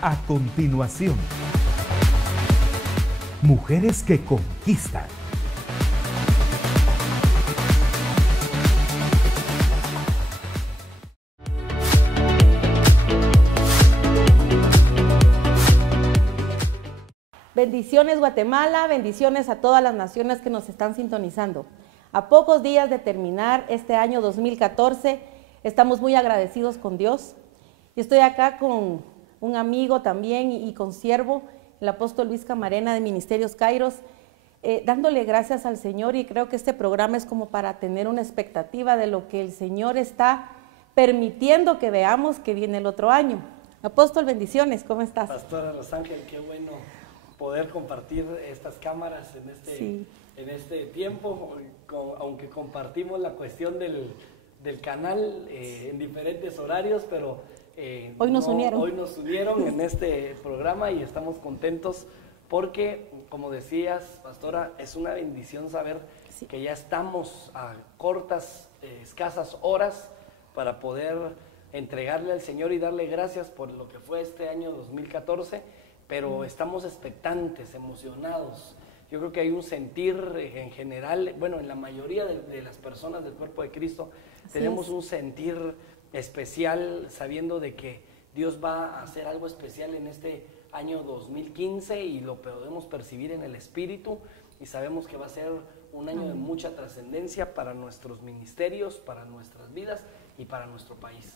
A continuación, mujeres que conquistan. Bendiciones Guatemala, bendiciones a todas las naciones que nos están sintonizando. A pocos días de terminar este año 2014, estamos muy agradecidos con Dios. Y estoy acá con un amigo también y consiervo, el apóstol Luis Camarena de Ministerios Kairos, dándole gracias al Señor, y creo que este programa es como para tener una expectativa de lo que el Señor está permitiendo que veamos que viene el otro año. Apóstol, bendiciones, ¿cómo estás? Pastora Rosángel, qué bueno poder compartir estas cámaras en este tiempo, aunque compartimos la cuestión del canal en diferentes horarios, pero hoy nos unieron en este programa y estamos contentos porque, como decías, Pastora, es una bendición saber que ya estamos a cortas, escasas horas para poder entregarle al Señor y darle gracias por lo que fue este año 2014, pero estamos expectantes, emocionados. Yo creo que hay un sentir en general, bueno, en la mayoría de las personas del cuerpo de Cristo, tenemos un sentir especial sabiendo de que Dios va a hacer algo especial en este año 2015 y lo podemos percibir en el Espíritu y sabemos que va a ser un año de mucha trascendencia para nuestros ministerios, para nuestras vidas y para nuestro país.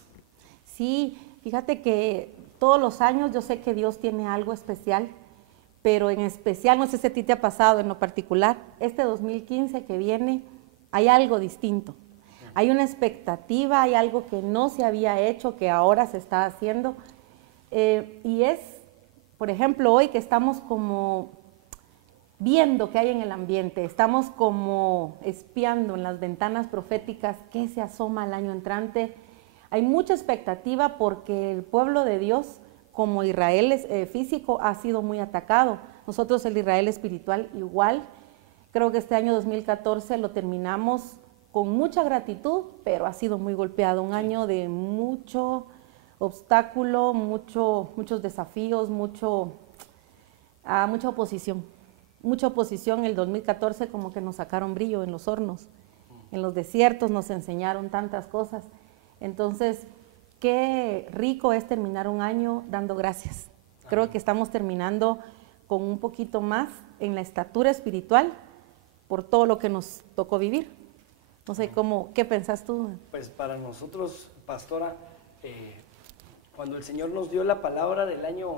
Sí, fíjate que todos los años yo sé que Dios tiene algo especial, pero en especial, no sé si a ti te ha pasado en lo particular, este 2015 que viene hay algo distinto. Hay una expectativa, hay algo que no se había hecho, que ahora se está haciendo. Y es, por ejemplo, hoy que estamos como viendo qué hay en el ambiente, estamos como espiando en las ventanas proféticas qué se asoma al año entrante. Hay mucha expectativa porque el pueblo de Dios, como Israel físico, ha sido muy atacado. Nosotros, el Israel espiritual, igual. Creo que este año 2014 lo terminamos con mucha gratitud, pero ha sido muy golpeado. Un año de mucho obstáculo, muchos desafíos, mucha oposición. Mucha oposición. El 2014 como que nos sacaron brillo en los hornos. En los desiertos nos enseñaron tantas cosas. Entonces, qué rico es terminar un año dando gracias. Creo que estamos terminando con un poquito más en la estatura espiritual por todo lo que nos tocó vivir. No sé, ¿qué pensás tú? Pues para nosotros, Pastora, cuando el Señor nos dio la palabra del año,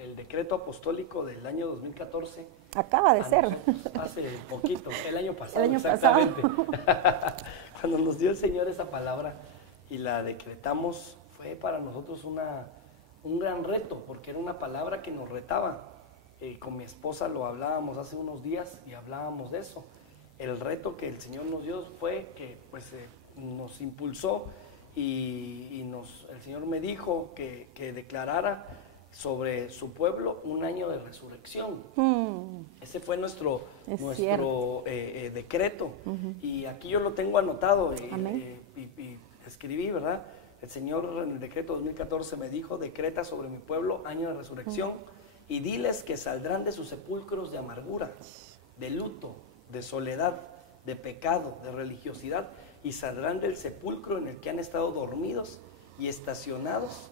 el decreto apostólico del año 2014. Acaba de ser. Hace poquito, el año pasado. El año exactamente. Cuando nos dio el Señor esa palabra y la decretamos, fue para nosotros un gran reto, porque era una palabra que nos retaba. Con mi esposa lo hablábamos hace unos días y hablábamos de eso. El reto que el Señor nos dio fue que nos impulsó y el Señor me dijo que declarara sobre su pueblo un año de resurrección. Ese fue nuestro decreto. Y aquí yo lo tengo anotado y escribí, ¿verdad? El Señor en el decreto 2014 me dijo: decreta sobre mi pueblo año de resurrección y diles que saldrán de sus sepulcros de amargura, de luto, de soledad, de pecado, de religiosidad, y saldrán del sepulcro en el que han estado dormidos y estacionados,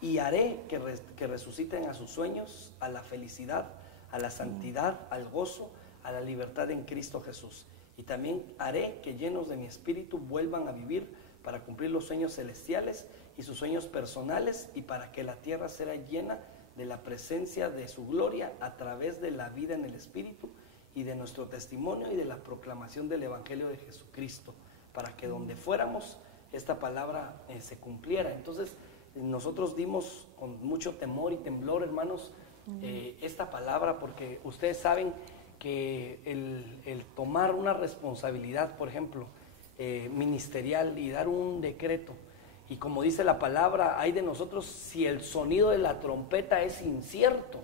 y haré que resuciten a sus sueños, a la felicidad, a la santidad, al gozo, a la libertad en Cristo Jesús. Y también haré que llenos de mi espíritu vuelvan a vivir para cumplir los sueños celestiales y sus sueños personales, y para que la tierra sea llena de la presencia de su gloria a través de la vida en el Espíritu y de nuestro testimonio y de la proclamación del Evangelio de Jesucristo, para que donde fuéramos esta palabra se cumpliera. Entonces nosotros dimos con mucho temor y temblor, hermanos, esta palabra, porque ustedes saben que el tomar una responsabilidad, por ejemplo, ministerial, y dar un decreto, y como dice la palabra, hay de nosotros si el sonido de la trompeta es incierto,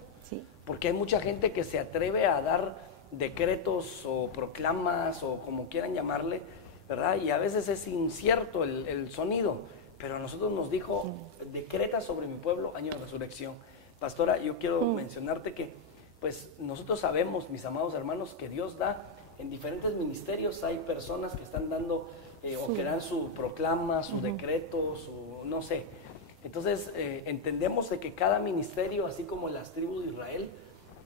porque hay mucha gente que se atreve a dar decretos o proclamas o como quieran llamarle, ¿verdad? Y a veces es incierto el sonido, pero a nosotros nos dijo: decreta sobre mi pueblo año de resurrección. Pastora, yo quiero mencionarte que pues nosotros sabemos, mis amados hermanos, que Dios da en diferentes ministerios, hay personas que están dando o que dan su proclama, su decreto, su no sé. Entonces entendemos de que cada ministerio, así como las tribus de Israel,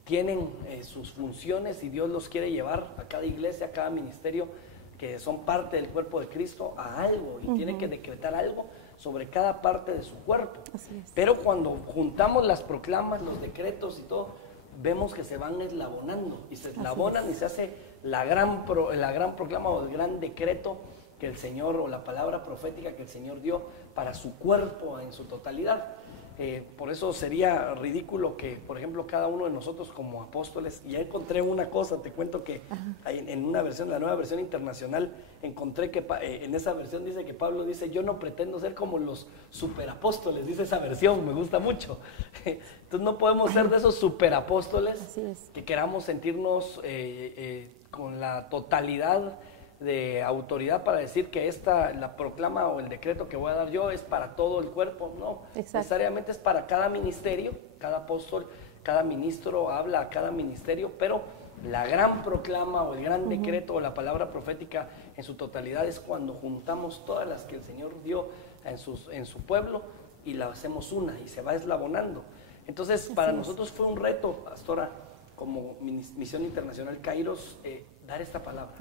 tienen sus funciones y Dios los quiere llevar a cada iglesia, a cada ministerio que son parte del cuerpo de Cristo a algo y tiene que decretar algo sobre cada parte de su cuerpo. Pero cuando juntamos las proclamas, los decretos y todo, vemos que se van eslabonando y se eslabonan y se hace la gran proclama o el gran decreto que el Señor, o la palabra profética que el Señor dio para su cuerpo en su totalidad. Por eso sería ridículo que, por ejemplo, cada uno de nosotros como apóstoles, y ya encontré una cosa, te cuento que en una versión, la nueva versión internacional, encontré que en esa versión dice que Pablo dice, yo no pretendo ser como los superapóstoles, dice esa versión, me gusta mucho. Entonces no podemos ser de esos superapóstoles que queramos sentirnos con la totalidad de autoridad para decir que la proclama o el decreto que voy a dar yo es para todo el cuerpo. No, necesariamente es para cada ministerio, cada apóstol, cada ministro habla a cada ministerio, pero la gran proclama o el gran decreto o la palabra profética en su totalidad es cuando juntamos todas las que el Señor dio en su pueblo y la hacemos una y se va eslabonando. Entonces para nosotros fue un reto, pastora, como Misión Internacional Kairos, dar esta palabra.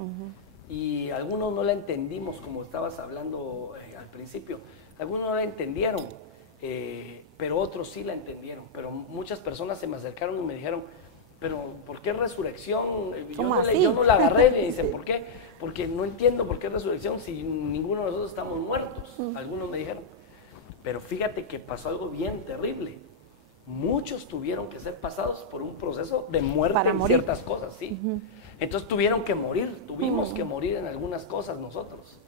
Y algunos no la entendimos, como estabas hablando al principio. Algunos no la entendieron, pero otros sí la entendieron. Pero muchas personas se me acercaron y me dijeron, pero ¿por qué resurrección? Yo no la agarré. Me dicen, ¿por qué? Porque no entiendo por qué resurrección si ninguno de nosotros estamos muertos. Algunos me dijeron. Pero fíjate que pasó algo bien terrible. Muchos tuvieron que ser pasados por un proceso de muerte en ciertas cosas, ¿sí? Entonces tuvieron que morir, tuvimos que morir en algunas cosas nosotros.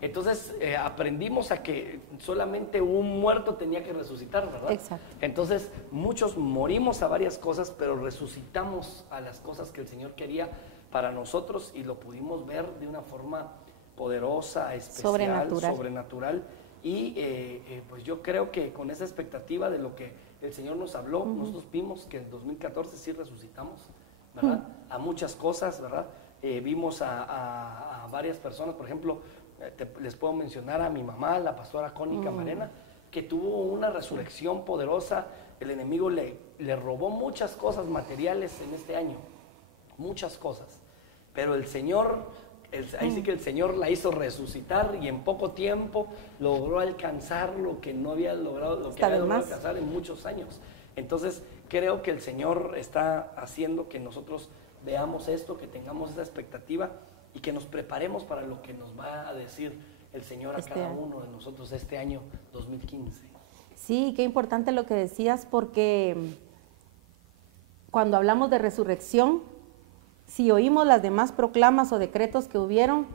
Entonces aprendimos a que solamente un muerto tenía que resucitar, ¿verdad? Exacto. Entonces muchos morimos a varias cosas, pero resucitamos a las cosas que el Señor quería para nosotros y lo pudimos ver de una forma poderosa, especial, sobrenatural. Y pues yo creo que con esa expectativa de lo que el Señor nos habló, nosotros vimos que en 2014 sí resucitamos, ¿verdad? A muchas cosas, ¿verdad? Vimos a varias personas, por ejemplo, les puedo mencionar a mi mamá, la pastora Connie Camarena, que tuvo una resurrección poderosa. El enemigo le robó muchas cosas materiales en este año, muchas cosas, pero el Señor... ahí sí que el Señor la hizo resucitar y en poco tiempo logró alcanzar lo que no había logrado, lo que había logrado alcanzar en muchos años. Entonces creo que el Señor está haciendo que nosotros veamos esto, que tengamos esa expectativa y que nos preparemos para lo que nos va a decir el Señor a cada uno de nosotros este año 2015. Sí, qué importante lo que decías, porque cuando hablamos de resurrección, si oímos las demás proclamas o decretos que hubieron,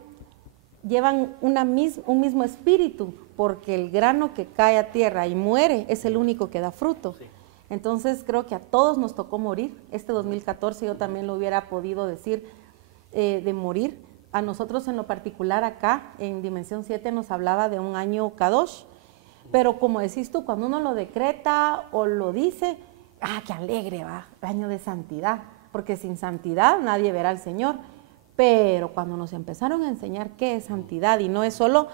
llevan un mismo espíritu, porque el grano que cae a tierra y muere es el único que da fruto. Sí. Entonces creo que a todos nos tocó morir. Este 2014 yo también lo hubiera podido decir, de morir. A nosotros en lo particular acá, en Dimensión 7, nos hablaba de un año Kadosh, pero como decís tú, cuando uno lo decreta o lo dice, qué alegre va, año de santidad, porque sin santidad nadie verá al Señor. Pero cuando nos empezaron a enseñar qué es santidad, y no es solo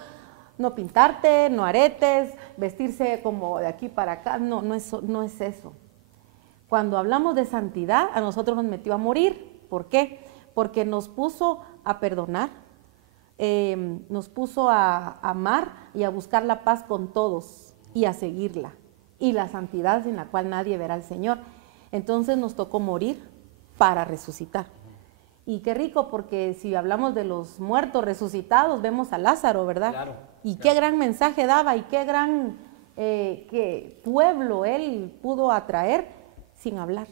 no pintarte, no aretes, vestirse como de aquí para acá, no es eso. Cuando hablamos de santidad, a nosotros nos metió a morir. ¿Por qué? Porque nos puso a perdonar, nos puso a amar y a buscar la paz con todos y a seguirla. Y la santidad sin la cual nadie verá al Señor. Entonces nos tocó morir para resucitar. Y qué rico, porque si hablamos de los muertos resucitados, vemos a Lázaro, ¿verdad? Claro, y qué gran mensaje daba y qué gran pueblo él pudo atraer sin hablar,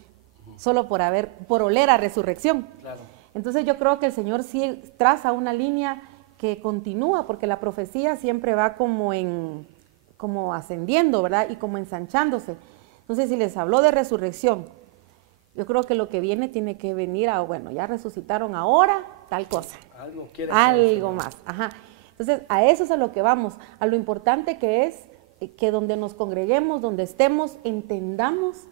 solo por oler a resurrección. Claro. Entonces yo creo que el Señor sí traza una línea que continúa, porque la profecía siempre va como ascendiendo, ¿verdad? Y como ensanchándose. Entonces si les habló de resurrección, yo creo que lo que viene tiene que venir ya resucitaron ahora, tal cosa. Algo más. Ajá. Entonces, a eso es a lo que vamos, a lo importante que es que donde nos congreguemos, donde estemos, entendamos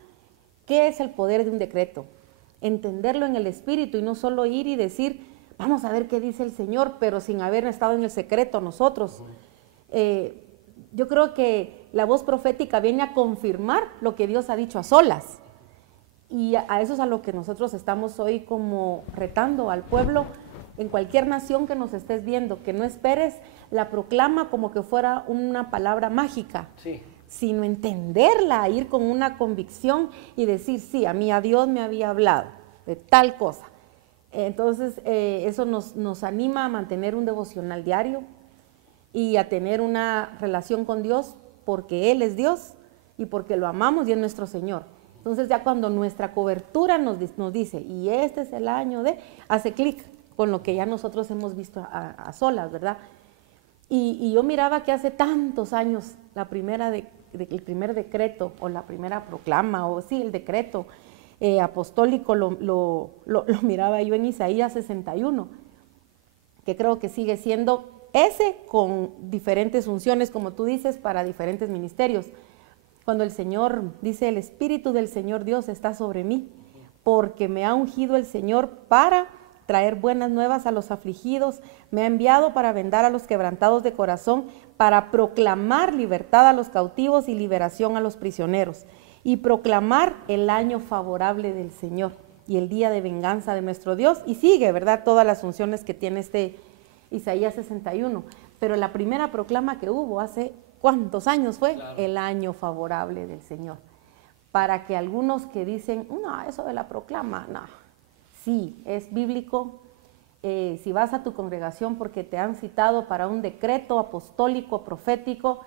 ¿Qué es el poder de un decreto? Entenderlo en el espíritu y no solo ir y decir, vamos a ver qué dice el Señor, pero sin haber estado en el secreto nosotros. Yo creo que la voz profética viene a confirmar lo que Dios ha dicho a solas. Y a eso es a lo que nosotros estamos hoy como retando al pueblo, en cualquier nación que nos estés viendo, que no esperes la proclama como que fuera una palabra mágica, Sí. sino entenderla, ir con una convicción y decir, sí, a mí a Dios me había hablado de tal cosa. Entonces, eso nos anima a mantener un devocional diario y a tener una relación con Dios porque Él es Dios y porque lo amamos y es nuestro Señor. Entonces, ya cuando nuestra cobertura nos dice, y este es el año de, hace clic con lo que ya nosotros hemos visto a solas, ¿verdad? Y yo miraba que hace tantos años el primer decreto o la primera proclama, o sí, el decreto apostólico lo miraba yo en Isaías 61, que creo que sigue siendo ese con diferentes unciones, como tú dices, para diferentes ministerios. Cuando el Señor dice, el Espíritu del Señor Dios está sobre mí, porque me ha ungido el Señor para traer buenas nuevas a los afligidos, me ha enviado para vendar a los quebrantados de corazón, para proclamar libertad a los cautivos y liberación a los prisioneros, y proclamar el año favorable del Señor y el día de venganza de nuestro Dios. Y sigue, ¿verdad?, todas las funciones que tiene este Isaías 61. Pero la primera proclama que hubo hace ¿cuántos años fue? Claro. El año favorable del Señor. Para que algunos que dicen, no, eso de la proclama, no. Sí, es bíblico. Si vas a tu congregación porque te han citado para un decreto apostólico, profético,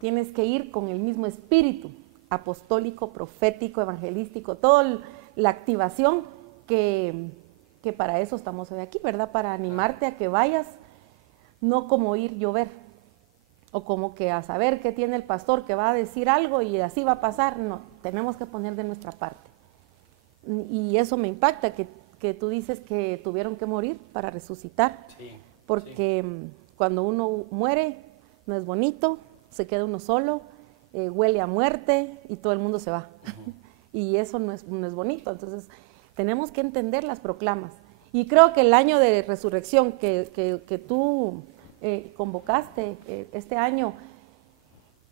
tienes que ir con el mismo espíritu apostólico, profético, evangelístico, toda la activación que para eso estamos hoy aquí, ¿verdad? Para animarte a que vayas, no como ir llover, o como que a saber qué tiene el pastor que va a decir algo y así va a pasar. No, tenemos que poner de nuestra parte. Y eso me impacta, que tú dices que tuvieron que morir para resucitar, sí, porque sí. Cuando uno muere no es bonito, se queda uno solo, huele a muerte y todo el mundo se va. Y eso no es bonito. Entonces tenemos que entender las proclamas. Y creo que el año de resurrección que tú convocaste este año,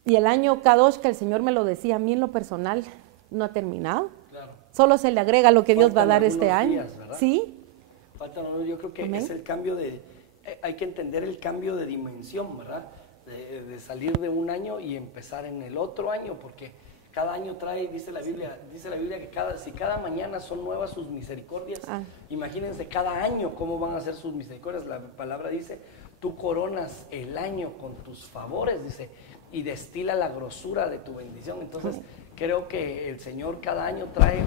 y el año Kadosh, que el Señor me lo decía a mí en lo personal, no ha terminado. Claro. Solo se le agrega lo que Dios va a dar este año. ¿Verdad? Sí. Yo creo que Amén. Es el cambio hay que entender el cambio de dimensión, ¿verdad? De salir de un año y empezar en el otro año, porque cada año trae, dice la Biblia que si cada mañana son nuevas sus misericordias, imagínense cada año cómo van a ser sus misericordias. La palabra dice, tú coronas el año con tus favores, dice, y destila la grosura de tu bendición. Entonces, creo que el Señor cada año trae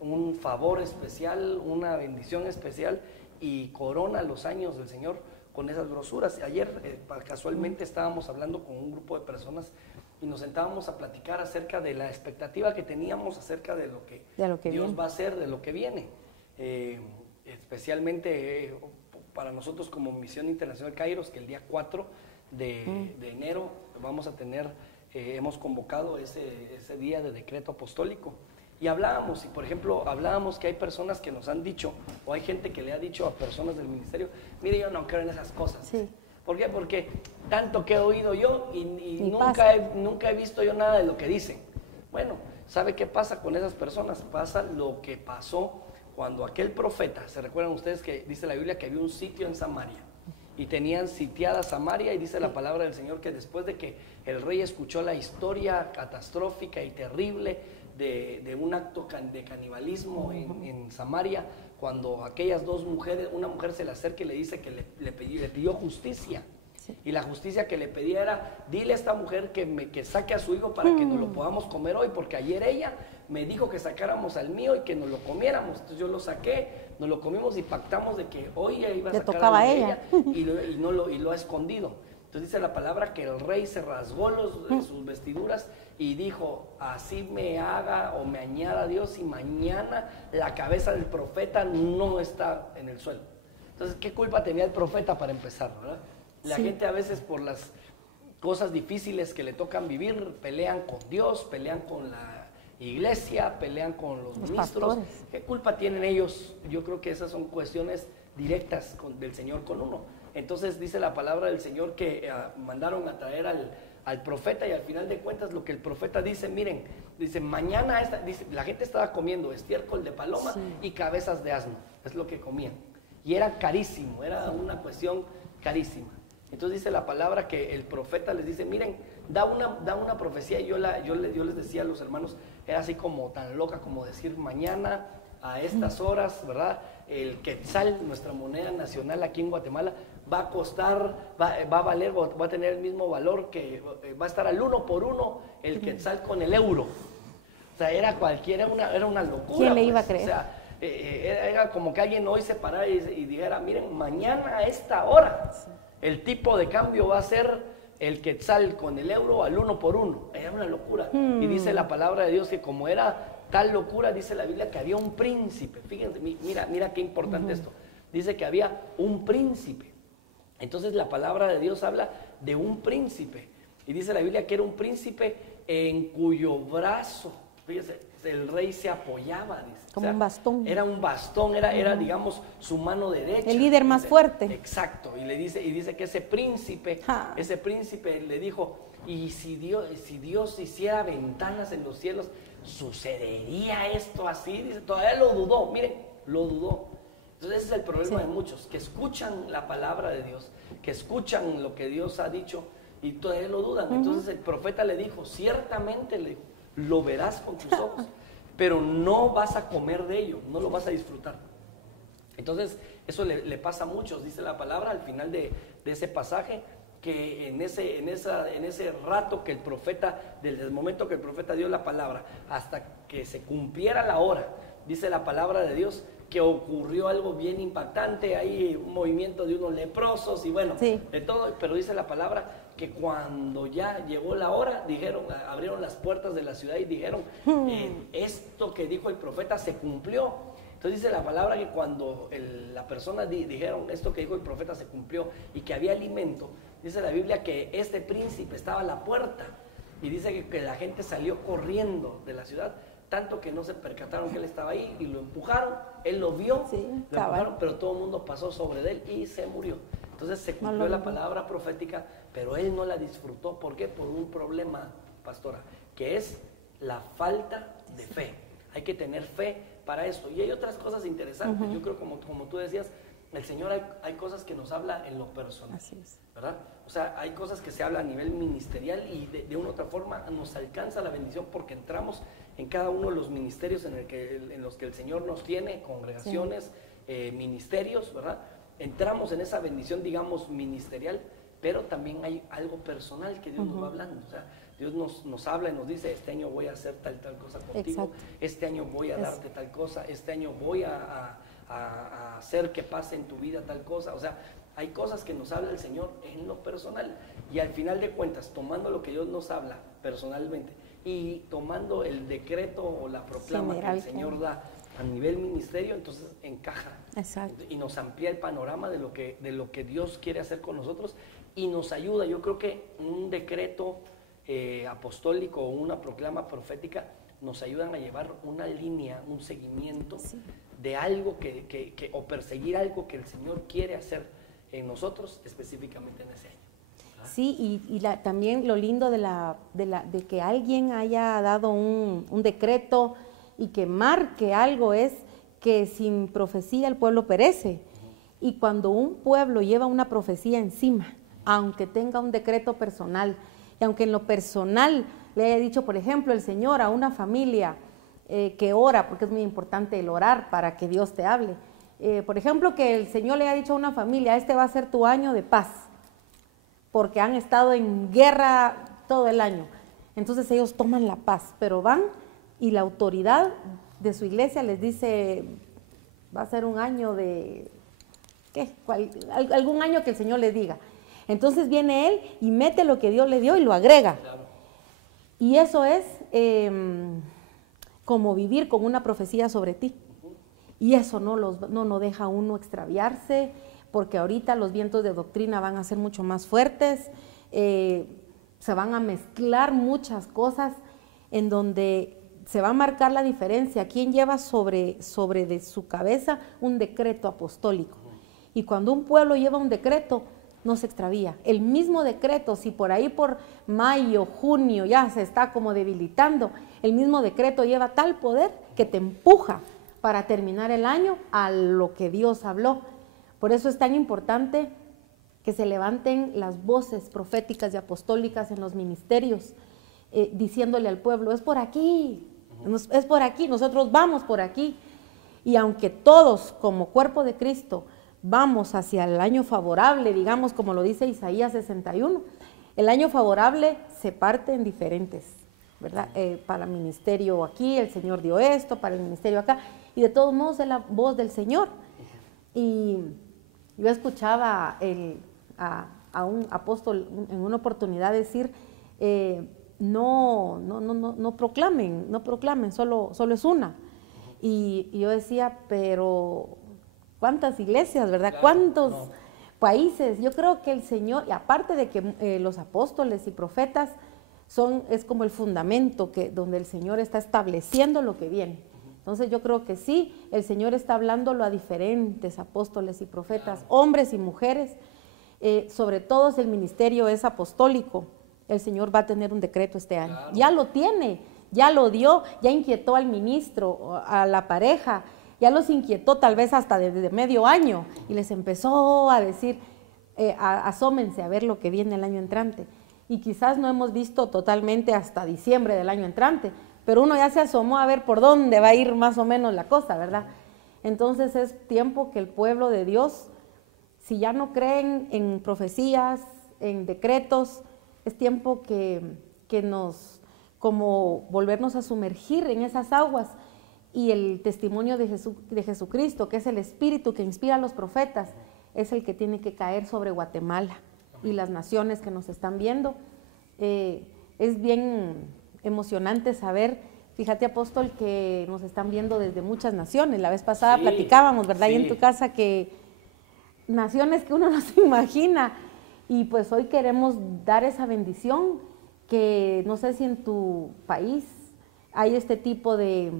un favor especial, una bendición especial, y corona los años del Señor con esas grosuras. Ayer casualmente estábamos hablando con un grupo de personas y nos sentábamos a platicar acerca de la expectativa que teníamos acerca de lo que Dios viene. Va a hacer, de lo que viene. Especialmente para nosotros como Misión Internacional Kairos, que el día 4 de enero vamos a tener, hemos convocado ese día de decreto apostólico. Y hablábamos, por ejemplo, que hay personas que nos han dicho, o hay gente que le ha dicho a personas del ministerio, mire, yo no creo en esas cosas. Sí. ¿Por qué? Porque tanto que he oído yo y nunca he visto yo nada de lo que dicen. Bueno, ¿sabe qué pasa con esas personas? Pasa lo que pasó cuando aquel profeta, ¿se recuerdan ustedes que dice la Biblia que había un sitio en Samaria? Y tenían sitiada Samaria, y dice la palabra del Señor que después de que el rey escuchó la historia catastrófica y terrible de un acto de canibalismo en Samaria, cuando aquellas dos mujeres, una mujer se le acerca y le dice que le pidió justicia. Sí. Y la justicia que le pedía era, dile a esta mujer que saque a su hijo para que nos lo podamos comer hoy, porque ayer ella me dijo que sacáramos al mío y que nos lo comiéramos. Entonces yo lo saqué, nos lo comimos y pactamos de que hoy ella iba a sacar a ella y lo ha escondido. Entonces dice la palabra que el rey se rasgó sus vestiduras y dijo, así me haga o me añada Dios si mañana la cabeza del profeta no está en el suelo. Entonces, ¿qué culpa tenía el profeta para empezar, verdad? La gente a veces por las cosas difíciles que le tocan vivir, pelean con Dios, pelean con la iglesia, pelean con los ministros. Pastores. ¿Qué culpa tienen ellos? Yo creo que esas son cuestiones directas del Señor con uno. Entonces dice la palabra del Señor que mandaron a traer al profeta, y al final de cuentas lo que el profeta dice, miren, dice, mañana dice, la gente estaba comiendo estiércol de paloma y cabezas de asno, es lo que comían. Y era carísimo, era una cuestión carísima. Entonces dice la palabra que el profeta les dice, miren, da una profecía, y yo les decía a los hermanos, era así como tan loca como decir, mañana a estas horas, ¿verdad? El quetzal, nuestra moneda nacional aquí en Guatemala, va a costar, va a valer, va a tener el mismo valor, que va a estar al 1 por 1 el quetzal con el euro. O sea, era una locura. ¿Quién le iba a creer? O sea, era como que alguien hoy se parara y dijera, miren, mañana a esta hora el tipo de cambio va a ser el quetzal con el euro al 1 por 1. Era una locura. Y dice la palabra de Dios que como era tal locura, dice la Biblia que había un príncipe. Fíjense, mira qué importante esto. Dice que había un príncipe. Entonces la palabra de Dios habla de un príncipe. Y dice la Biblia que era un príncipe en cuyo brazo, fíjense, el rey se apoyaba, dice. Como un bastón. Era un bastón, era digamos su mano derecha. El líder más fuerte. Exacto. Y dice que ese príncipe le dijo, y si Dios hiciera ventanas en los cielos, ¿sucedería esto así? Dice, todavía lo dudó, miren, lo dudó. Entonces ese es el problema de muchos, que escuchan la palabra de Dios, que escuchan lo que Dios ha dicho y todavía lo dudan. Entonces el profeta le dijo, ciertamente le dijo, lo verás con tus ojos, pero no vas a comer de ello, no lo vas a disfrutar. Entonces eso le pasa a muchos, dice la palabra al final de ese pasaje, que en ese rato que el profeta, desde el momento que el profeta dio la palabra hasta que se cumpliera la hora, dice la palabra de Dios que ocurrió algo bien impactante, hay un movimiento de unos leprosos y bueno, de todo, pero dice la palabra que cuando ya llegó la hora, abrieron las puertas de la ciudad y dijeron, esto que dijo el profeta se cumplió. Entonces dice la palabra que cuando la persona dijeron, esto que dijo el profeta se cumplió y que había alimento, dice la Biblia que este príncipe estaba a la puerta y dice que la gente salió corriendo de la ciudad, tanto que no se percataron que él estaba ahí y lo empujaron, él lo vio, lo empujaron, pero todo el mundo pasó sobre él y se murió. Entonces se cumplió la palabra profética, pero él no la disfrutó. ¿Por qué? Por un problema, pastora, que es la falta de fe. Hay que tener fe para esto. Y hay otras cosas interesantes. Yo creo, como tú decías, el Señor hay cosas que nos habla en lo personal. Así es. ¿Verdad? O sea, hay cosas que se habla a nivel ministerial y de una u otra forma nos alcanza la bendición porque entramos en cada uno de los ministerios en los que el Señor nos tiene, congregaciones, ministerios, ¿verdad? Entramos en esa bendición, digamos, ministerial, pero también hay algo personal que Dios nos va hablando. O sea, Dios nos habla y nos dice, este año voy a hacer tal cosa contigo, este año voy a darte tal cosa, este año voy a hacer que pase en tu vida tal cosa. O sea, hay cosas que nos habla el Señor en lo personal. Y al final de cuentas, tomando lo que Dios nos habla personalmente y tomando el decreto o la proclama que el Señor da a nivel ministerio, entonces encaja. Exacto. Y nos amplía el panorama de lo que Dios quiere hacer con nosotros y nos ayuda. Yo creo que un decreto apostólico o una proclama profética nos ayudan a llevar una línea, un seguimiento de algo o perseguir algo que el Señor quiere hacer en nosotros, específicamente en ese año. ¿Verdad? Sí, y también lo lindo de que alguien haya dado un decreto y que marque algo es que sin profecía el pueblo perece. Y cuando un pueblo lleva una profecía encima, aunque tenga un decreto personal, y aunque en lo personal le haya dicho, por ejemplo, el Señor a una familia que ora, porque es muy importante el orar para que Dios te hable. Por ejemplo, que el Señor le haya dicho a una familia, este va a ser tu año de paz, porque han estado en guerra todo el año. Entonces ellos toman la paz, pero van y la autoridad de su iglesia les dice, va a ser un año de, algún año que el Señor les diga. Entonces viene él y mete lo que Dios le dio y lo agrega. Claro. Y eso es como vivir con una profecía sobre ti. Y eso no deja a uno extraviarse, porque ahorita los vientos de doctrina van a ser mucho más fuertes, se van a mezclar muchas cosas en donde se va a marcar la diferencia. ¿Quién lleva sobre de su cabeza un decreto apostólico? Y cuando un pueblo lleva un decreto, no se extravía. El mismo decreto, si por ahí por mayo, junio ya se está como debilitando, el mismo decreto lleva tal poder que te empuja para terminar el año a lo que Dios habló. Por eso es tan importante que se levanten las voces proféticas y apostólicas en los ministerios, diciéndole al pueblo, es por aquí, nosotros vamos por aquí. Y aunque todos como cuerpo de Cristo vamos hacia el año favorable, digamos como lo dice Isaías 61, el año favorable se parte en diferentes, ¿verdad? Para el ministerio aquí, el Señor dio esto, para el ministerio acá, y de todos modos es la voz del Señor. Y yo escuchaba a un apóstol en una oportunidad decir, no proclamen, solo es una. Y yo decía, pero ¿cuántas iglesias, verdad? Claro, ¿cuántos países? Yo creo que el Señor, y aparte de que los apóstoles y profetas es como el fundamento donde el Señor está estableciendo lo que viene. Entonces yo creo que sí, el Señor está hablándolo a diferentes apóstoles y profetas, hombres y mujeres, sobre todo si el ministerio es apostólico, el Señor va a tener un decreto este año. Claro. Ya lo tiene, ya lo dio, ya inquietó al ministro, a la pareja, ya los inquietó tal vez hasta desde medio año y les empezó a decir, asómense a ver lo que viene el año entrante. Y quizás no hemos visto totalmente hasta diciembre del año entrante, pero uno ya se asomó a ver por dónde va a ir más o menos la cosa, ¿verdad? Entonces es tiempo que el pueblo de Dios, si ya no creen en profecías, en decretos, es tiempo que nos, como volvernos a sumergir en esas aguas, y el testimonio de Jesucristo, que es el Espíritu que inspira a los profetas, es el que tiene que caer sobre Guatemala y las naciones que nos están viendo. Es bien emocionante saber, fíjate, apóstol, que nos están viendo desde muchas naciones. La vez pasada platicábamos, ¿verdad? Sí. Ahí en tu casa, que naciones que uno no se imagina, y pues hoy queremos dar esa bendición, que no sé si en tu país hay este tipo de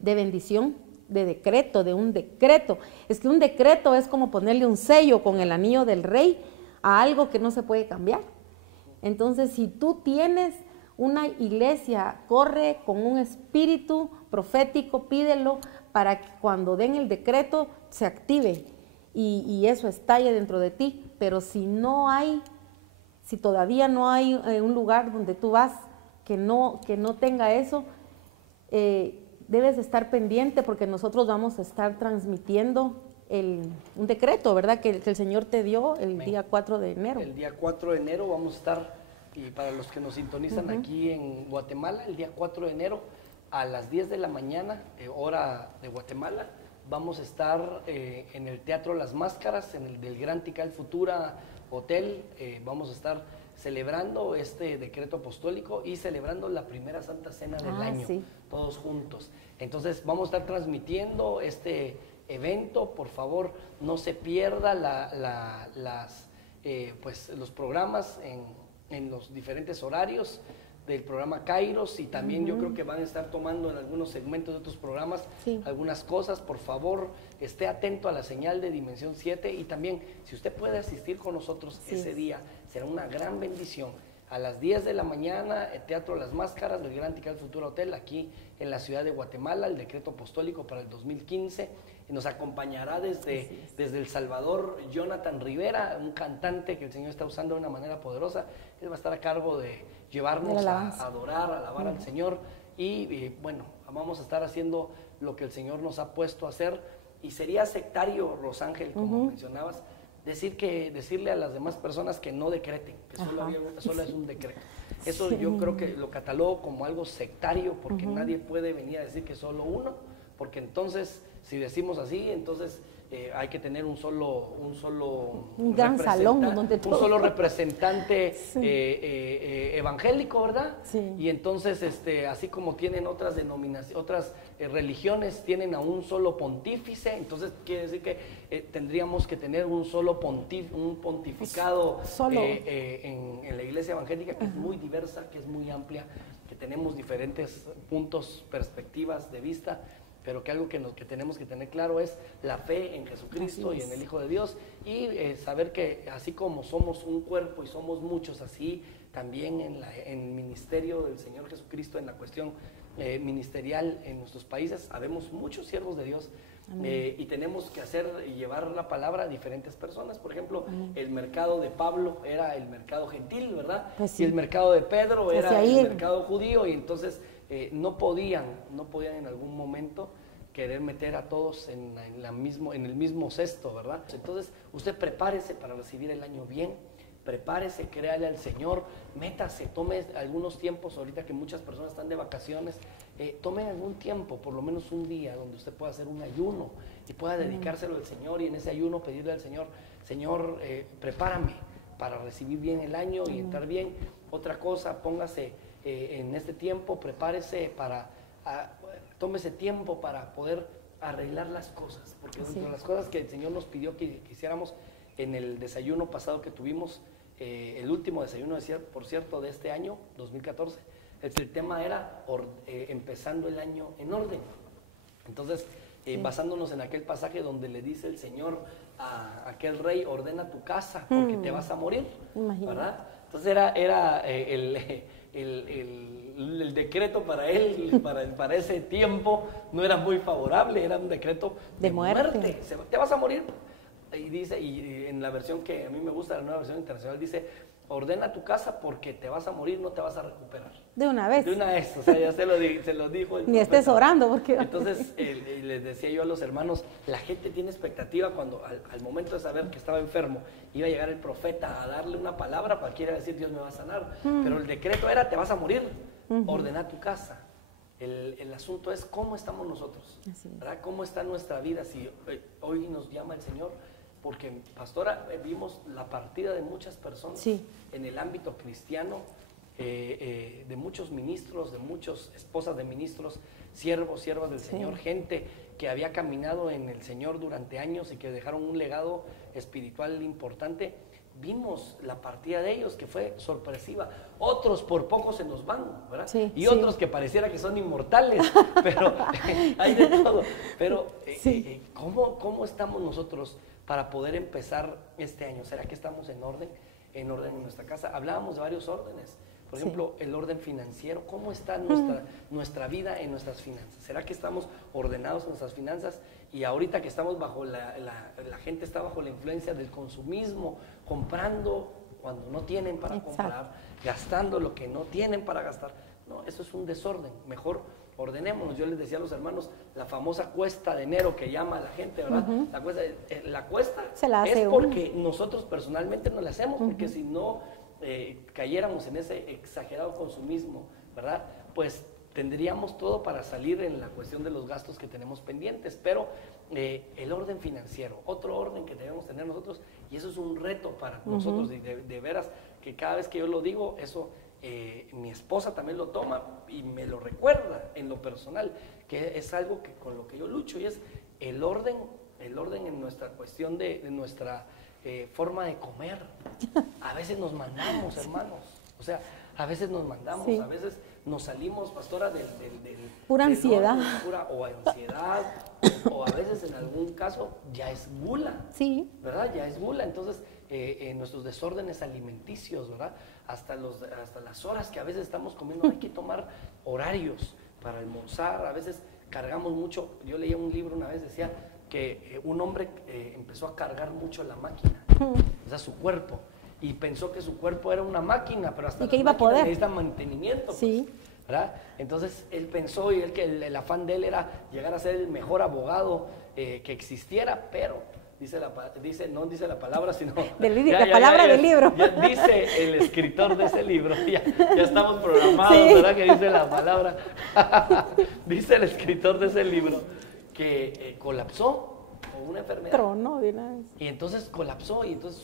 bendición, de decreto, de un decreto. Es que un decreto es como ponerle un sello con el anillo del rey a algo que no se puede cambiar. Entonces, si tú tienes una iglesia, corre con un espíritu profético, pídelo para que cuando den el decreto se active y eso estalle dentro de ti. Pero si todavía no hay un lugar donde tú vas que no tenga eso, debes estar pendiente, porque nosotros vamos a estar transmitiendo un decreto, ¿verdad? Que el Señor te dio el día 4 de enero. El día 4 de enero vamos a estar, y para los que nos sintonizan aquí en Guatemala, el día 4 de enero a las 10 de la mañana, hora de Guatemala, vamos a estar en el Teatro Las Máscaras, en el del Gran Tikal Futura Hotel. Vamos a estar celebrando este decreto apostólico y celebrando la primera Santa Cena del año, todos juntos. Entonces vamos a estar transmitiendo este evento. Por favor, no se pierda los programas en los diferentes horarios del programa Kairos, y también yo creo que van a estar tomando en algunos segmentos de otros programas algunas cosas. Por favor, esté atento a la señal de Dimensión 7, y también si usted puede asistir con nosotros ese día, será una gran bendición. A las 10 de la mañana, el Teatro Las Máscaras del Gran Tikal Futura Hotel, aquí en la ciudad de Guatemala, el decreto apostólico para el 2015. Nos acompañará desde El Salvador Jonathan Rivera, un cantante que el Señor está usando de una manera poderosa. Él va a estar a cargo de llevarnos a adorar, a alabar al Señor, y bueno, vamos a estar haciendo lo que el Señor nos ha puesto a hacer. Y sería sectario, Rosángel, como mencionabas, decirle a las demás personas que no decreten, que solo es un decreto. Eso yo creo que lo catalogo como algo sectario, porque nadie puede venir a decir que solo uno, porque entonces, si decimos así, entonces hay que tener un gran salón donde un solo representante evangélico, ¿verdad? Sí. Y entonces, así como tienen otras denominaciones, otras religiones tienen a un solo pontífice, entonces quiere decir que tendríamos que tener un solo pontificado en la iglesia evangélica, que es muy diversa, que es muy amplia, que tenemos diferentes puntos, perspectivas de vista, pero que algo que tenemos que tener claro es la fe en Jesucristo y en el Hijo de Dios, y saber que así como somos un cuerpo y somos muchos, así también en el ministerio del Señor Jesucristo, en la cuestión ministerial en nuestros países, habemos muchos siervos de Dios. Y tenemos que hacer y llevar la palabra a diferentes personas. Por ejemplo, el mercado de Pablo era el mercado gentil, ¿verdad? Pues sí. Y el mercado de Pedro Pues era ahí el mercado judío, y entonces no podían en algún momento querer meter a todos en el mismo cesto, ¿verdad? Entonces, usted prepárese para recibir el año bien, prepárese, créale al Señor, métase, tome algunos tiempos, ahorita que muchas personas están de vacaciones, tome algún tiempo, por lo menos un día, donde usted pueda hacer un ayuno y pueda dedicárselo al Señor, y en ese ayuno pedirle al Señor, Señor, prepárame para recibir bien el año y entrar bien. Otra cosa, póngase en este tiempo, prepárese tómese tiempo para poder arreglar las cosas, porque dentro de las cosas que el Señor nos pidió que hiciéramos en el desayuno pasado que tuvimos, el último desayuno, por cierto, de este año, 2014, el tema era empezando el año en orden. Entonces, basándonos en aquel pasaje donde le dice el Señor a aquel rey, ordena tu casa porque te vas a morir, ¿verdad? Entonces era el decreto para él, para ese tiempo, no era muy favorable, era un decreto de muerte. Te vas a morir. Y dice, y en la versión que a mí me gusta, la nueva versión internacional, dice, ordena tu casa porque te vas a morir, no te vas a recuperar. De una vez. De una vez, o sea, ya se lo dijo. Ni estés orando, porque... Entonces, les decía yo a los hermanos, la gente tiene expectativa cuando al momento de saber que estaba enfermo, iba a llegar el profeta a darle una palabra, cualquiera decir, Dios me va a sanar. Pero el decreto era, te vas a morir, ordena tu casa. El asunto es cómo estamos nosotros, ¿verdad? ¿Cómo está nuestra vida? Si hoy nos llama el Señor, porque, pastora, vimos la partida de muchas personas en el ámbito cristiano, de muchos ministros, de muchas esposas de ministros, siervas del Señor, gente que había caminado en el Señor durante años y que dejaron un legado espiritual importante. Vimos la partida de ellos, que fue sorpresiva. Otros por poco se nos van, ¿verdad? Y otros que pareciera que son inmortales, pero hay de todo. Pero, ¿cómo estamos nosotros para poder empezar este año? ¿Será que estamos en orden en nuestra casa? Hablábamos de varios órdenes. Por ejemplo, el orden financiero. ¿Cómo está nuestra vida en nuestras finanzas? ¿Será que estamos ordenados en nuestras finanzas? Y ahorita que estamos la gente está bajo la influencia del consumismo, comprando cuando no tienen para comprar, gastando lo que no tienen para gastar. No, eso es un desorden. Mejor ordenémonos. Yo les decía a los hermanos, la famosa cuesta de enero que llama la gente, ¿verdad? La cuesta es porque nosotros personalmente no la hacemos, porque si no cayéramos en ese exagerado consumismo, ¿verdad? Pues tendríamos todo para salir en la cuestión de los gastos que tenemos pendientes, pero el orden financiero, otro orden que debemos tener nosotros, y eso es un reto para nosotros, de veras, que cada vez que yo lo digo, eso mi esposa también lo toma y me lo recuerda en lo personal, que es algo con lo que yo lucho, y es el orden en nuestra cuestión de nuestra forma de comer. A veces nos mandamos, hermanos, o sea, a veces nos mandamos, a veces nos salimos, pastora, pura ansiedad. O ansiedad, o a veces en algún caso ya es gula, ¿verdad? Ya es gula. Entonces, nuestros desórdenes alimenticios, ¿verdad? Hasta las horas que a veces estamos comiendo, hay que tomar horarios para almorzar. A veces cargamos mucho. Yo leía un libro una vez, decía que un hombre empezó a cargar mucho la máquina, o sea, su cuerpo, y pensó que su cuerpo era una máquina, pero hasta las máquinas necesitan mantenimiento, ¿verdad? Entonces él pensó, y que el afán de él era llegar a ser el mejor abogado que existiera, pero no dice la palabra, sino la palabra del libro. Ya dice el escritor de ese libro, ya estamos programados, ¿verdad? Que dice la palabra. Dice el escritor de ese libro que colapsó con una enfermedad. Tronó de una vez. Y entonces colapsó, y entonces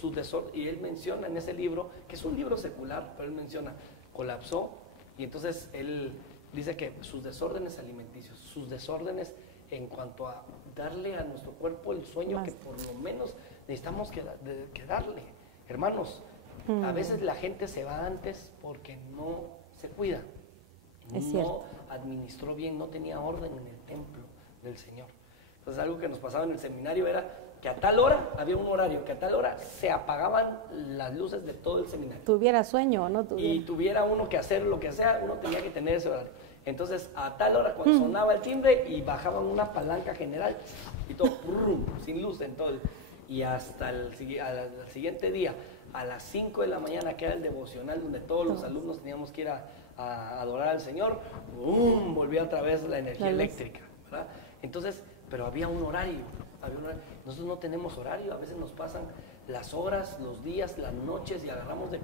y él menciona en ese libro, que es un libro secular, pero él menciona, colapsó, y entonces él dice que sus desórdenes alimenticios, sus desórdenes en cuanto a darle a nuestro cuerpo el sueño que por lo menos necesitamos que darle. Hermanos, a veces la gente se va antes porque no se cuida. no administró bien, no tenía orden en el templo del Señor. Entonces algo que nos pasaba en el seminario era que a tal hora, había un horario, que a tal hora se apagaban las luces de todo el seminario. Tuviera sueño o no tuviera. Y tuviera uno que hacer lo que sea, uno tenía que tener ese horario. Entonces, a tal hora, cuando sonaba el timbre y bajaban una palanca general y todo, sin luz en todo. Y hasta al siguiente día, a las 5 de la mañana, que era el devocional, donde todos los alumnos teníamos que ir a adorar al Señor, volvía otra vez la energía eléctrica, ¿verdad? Entonces, pero había un horario. Nosotros no tenemos horario, a veces nos pasan las horas, los días, las noches y agarramos de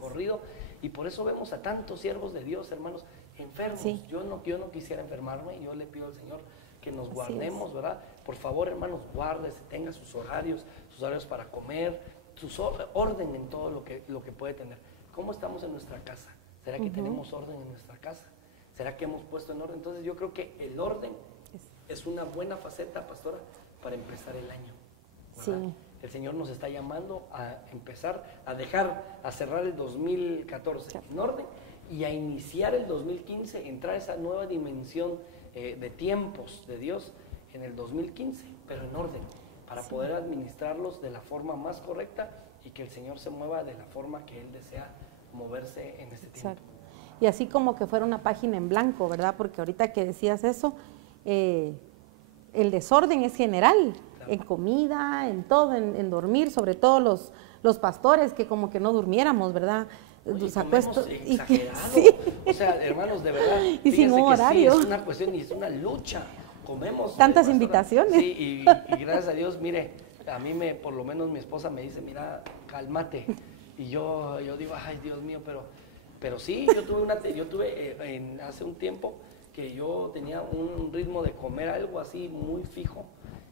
corrido, y por eso vemos a tantos siervos de Dios, hermanos, enfermos. Sí. Yo no quisiera enfermarme, yo le pido al Señor que nos guardemos, ¿verdad? Por favor, hermanos, guárdese, tenga sus horarios para comer, orden en todo lo que puede tener. ¿Cómo estamos en nuestra casa? ¿Será que tenemos orden en nuestra casa? ¿Será que hemos puesto en orden? Entonces yo creo que el orden es una buena faceta, pastora, para empezar el año, ¿verdad? Sí. El Señor nos está llamando a empezar, a cerrar el 2014 en orden y a iniciar el 2015, entrar a esa nueva dimensión de tiempos de Dios en el 2015, pero en orden, para poder administrarlos de la forma más correcta y que el Señor se mueva de la forma que Él desea moverse en este tiempo. Exacto. Y así como que fuera una página en blanco, ¿verdad? Porque ahorita que decías eso, el desorden es general, claro, en comida, en todo, en dormir, sobre todo los pastores que como que no durmiéramos, ¿verdad? Oye, comemos exagerado. Sí. O sea, hermanos, de verdad, y sin horario. Sí, es una cuestión y es una lucha. Comemos tantas invitaciones. Sí, y gracias a Dios, mire, a mí por lo menos mi esposa me dice, mira, cálmate. Y yo digo, ay, Dios mío, pero sí, yo tuve hace un tiempo que yo tenía un ritmo de comer algo así muy fijo,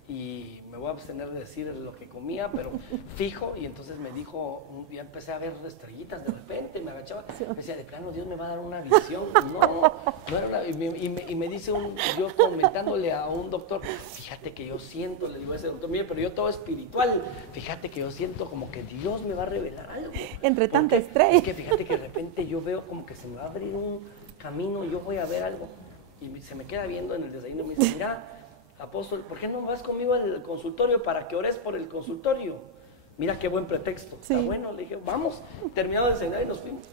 y me voy a abstener de decir lo que comía, pero fijo, y entonces me dijo, ya empecé a ver estrellitas de repente, me agachaba, me decía, de plano, Dios me va a dar una visión, no era una, y me dice yo comentándole a un doctor, fíjate que yo siento, le digo a ese doctor, mire, pero yo todo espiritual, fíjate que yo siento como que Dios me va a revelar algo. Entre tanta estrella. Es que fíjate que de repente yo veo como que se me va a abrir un camino y yo voy a ver algo, y se me queda viendo en el desayuno, me dice, mira, apóstol, ¿por qué no vas conmigo al consultorio para que ores por el consultorio? Mira qué buen pretexto. Sí. Está bueno, le dije, vamos. Terminado de cenar y nos fuimos.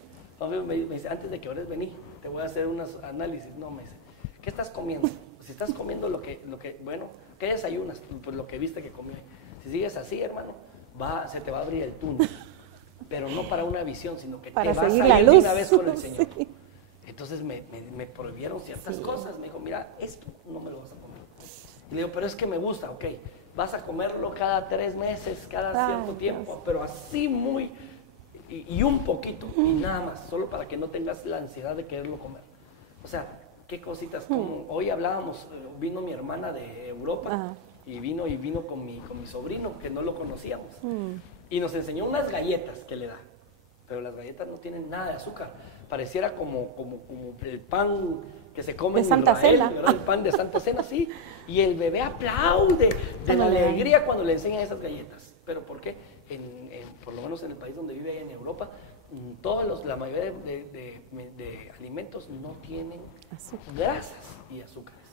Me dice, antes de que ores, vení, te voy a hacer unos análisis. No, me dice, ¿qué estás comiendo? Si estás comiendo bueno, ¿qué desayunas? Pues lo que viste que comí. Si sigues así, hermano, se te va a abrir el túnel. Pero no para una visión, sino que para te vas a ir de una vez con el Señor. Sí. Entonces me prohibieron ciertas cosas. Me dijo, mira, esto no me lo vas a comer. Y le digo, pero es que me gusta, ok, vas a comerlo cada 3 meses, cada cierto tiempo, pero así muy, y un poquito, y nada más, solo para que no tengas la ansiedad de quererlo comer. O sea, qué cositas, como hoy hablábamos, vino mi hermana de Europa, y vino con mi sobrino, que no lo conocíamos, y nos enseñó unas galletas que le da, pero las galletas no tienen nada de azúcar, pareciera como el pan que se come de en Santa Israel, Cena. ¿verdad? El pan de Santa Cena, sí. Y el bebé aplaude de la alegría cuando le enseñan esas galletas. ¿Pero por qué? Por lo menos en el país donde vive, en Europa, la mayoría de alimentos no tienen grasas y azúcares.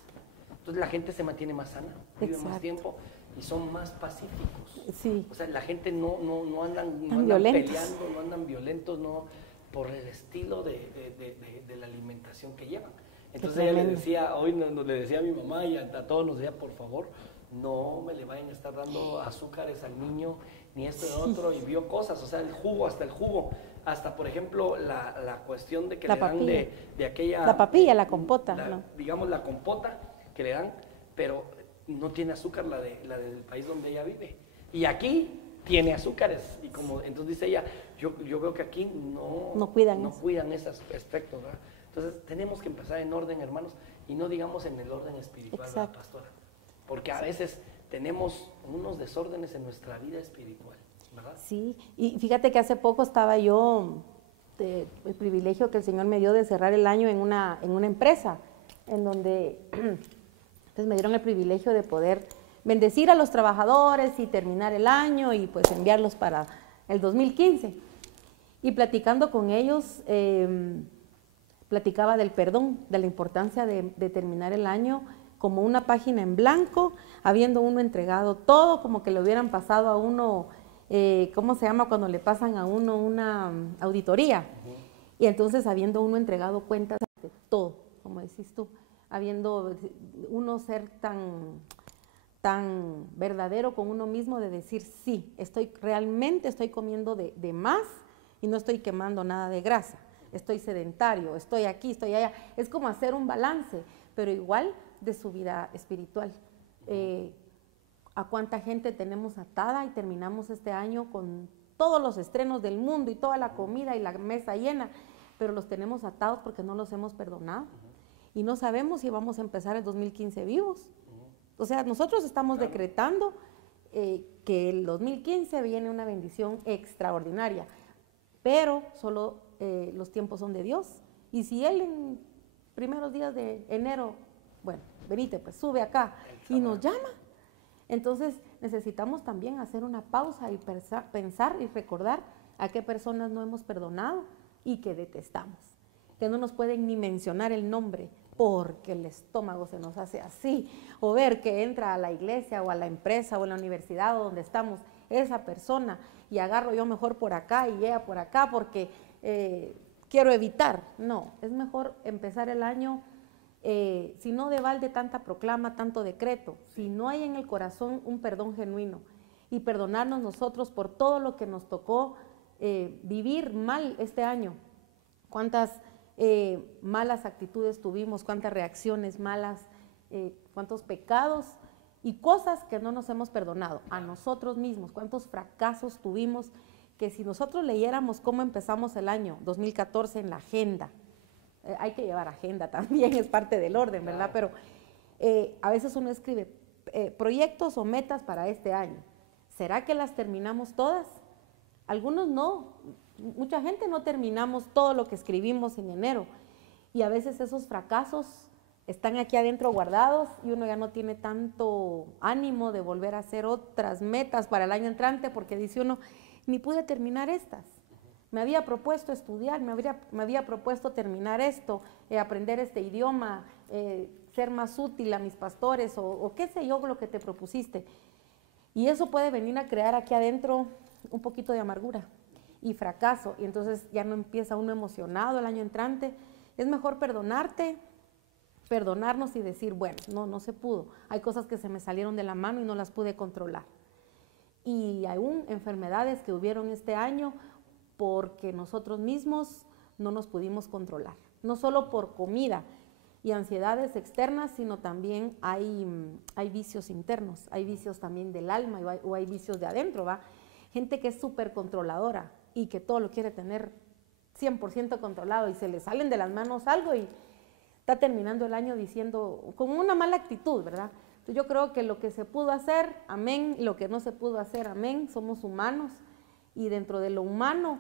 Entonces la gente se mantiene más sana, vive más tiempo y son más pacíficos. Sí. O sea, la gente no andan peleando, no andan violentos, por el estilo de la alimentación que llevan. Entonces ella le decía, hoy le decía a mi mamá y a todos nos decía, por favor, no me le vayan a estar dando azúcares al niño, ni esto y otro, y vio cosas, o sea, hasta el jugo, hasta por ejemplo la cuestión de que le dan de aquella... La papilla, la compota. Digamos la compota que le dan, pero no tiene azúcar la del país donde ella vive. Y aquí tiene azúcares, y como entonces dice ella, yo veo que aquí no cuidan esos aspectos, ¿verdad? Entonces tenemos que empezar en orden, hermanos, y no digamos en el orden espiritual, ¿verdad, pastora? Porque a veces tenemos unos desórdenes en nuestra vida espiritual, ¿verdad? Sí, y fíjate que hace poco estaba yo, el privilegio que el Señor me dio de cerrar el año en una empresa, en donde entonces me dieron el privilegio de poder bendecir a los trabajadores y terminar el año y pues enviarlos para el 2015. Y platicando con ellos, platicaba del perdón, de la importancia de terminar el año como una página en blanco, habiendo uno entregado todo, como que le hubieran pasado a uno, ¿cómo se llama cuando le pasan a uno una auditoría? Y entonces habiendo uno entregado cuentas de todo, como decís tú, habiendo uno ser tan verdadero con uno mismo de decir, sí, realmente estoy comiendo de más y no estoy quemando nada de grasa, estoy sedentario, estoy aquí, estoy allá. Es como hacer un balance, pero igual de su vida espiritual. ¿A cuánta gente tenemos atada y terminamos este año con todos los estrenos del mundo y toda la comida y la mesa llena, pero los tenemos atados porque no los hemos perdonado? Y no sabemos si vamos a empezar el 2015 vivos. O sea, nosotros estamos decretando que el 2015 viene una bendición extraordinaria, pero solo los tiempos son de Dios. Y si Él en primeros días de enero, bueno, venite, pues sube acá y nos llama, entonces necesitamos también hacer una pausa y pensar y recordar a qué personas no hemos perdonado y que detestamos, que no nos pueden ni mencionar el nombre porque el estómago se nos hace así, o ver que entra a la iglesia o a la empresa o a la universidad o donde estamos esa persona y agarro yo mejor por acá y ella por acá porque quiero evitar. No, es mejor empezar el año, si no de balde tanta proclama, tanto decreto, si no hay en el corazón un perdón genuino y perdonarnos nosotros por todo lo que nos tocó vivir mal este año. Cuántas malas actitudes tuvimos, cuántas reacciones malas, cuántos pecados y cosas que no nos hemos perdonado a nosotros mismos, cuántos fracasos tuvimos, que si nosotros leyéramos cómo empezamos el año 2014 en la agenda, hay que llevar agenda también, es parte del orden, ¿verdad? Pero a veces uno escribe proyectos o metas para este año. ¿Será que las terminamos todas? Algunos no. Mucha gente no terminamos todo lo que escribimos en enero y a veces esos fracasos están aquí adentro guardados y uno ya no tiene tanto ánimo de volver a hacer otras metas para el año entrante porque dice uno, ni pude terminar estas. Me había propuesto estudiar, me había propuesto terminar esto, aprender este idioma, ser más útil a mis pastores o qué sé yo lo que te propusiste. Y eso puede venir a crear aquí adentro un poquito de amargura y fracaso, y entonces ya no empieza uno emocionado el año entrante. Es mejor perdonarnos y decir, bueno, no se pudo. Hay cosas que se me salieron de la mano y no las pude controlar. Y aún enfermedades que hubieron este año porque nosotros mismos no nos pudimos controlar. No solo por comida y ansiedades externas, sino también hay vicios internos, hay vicios también del alma o hay vicios de adentro, ¿va? Gente que es súper controladora y que todo lo quiere tener 100% controlado y se le salen de las manos algo y está terminando el año diciendo, con una mala actitud, ¿verdad? Entonces yo creo que lo que se pudo hacer, amén, y lo que no se pudo hacer, amén, somos humanos y dentro de lo humano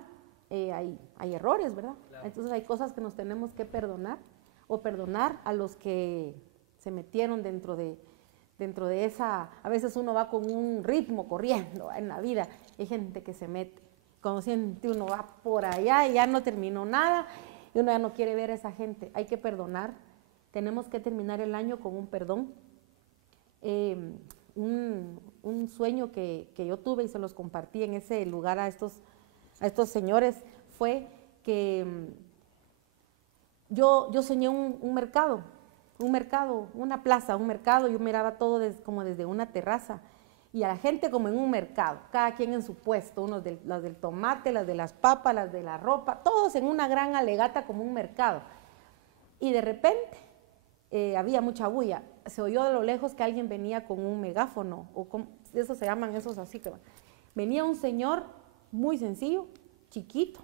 hay errores, ¿verdad? Claro. Entonces hay cosas que nos tenemos que perdonar o perdonar a los que se metieron dentro de esa, a veces uno va con un ritmo corriendo en la vida, hay gente que se mete, cuando siente uno va por allá y ya no terminó nada y uno ya no quiere ver a esa gente. Hay que perdonar, tenemos que terminar el año con un perdón. Un sueño que yo tuve y se los compartí en ese lugar a estos señores fue que yo soñé un mercado, una plaza, un mercado. Yo miraba todo como desde una terraza y a la gente como en un mercado, cada quien en su puesto, las del tomate, las de las papas, las de la ropa, todos en una gran alegata como un mercado. Y de repente había mucha bulla, se oyó de lo lejos que alguien venía con un megáfono, eso se llaman esos así, que venía un señor muy sencillo, chiquito,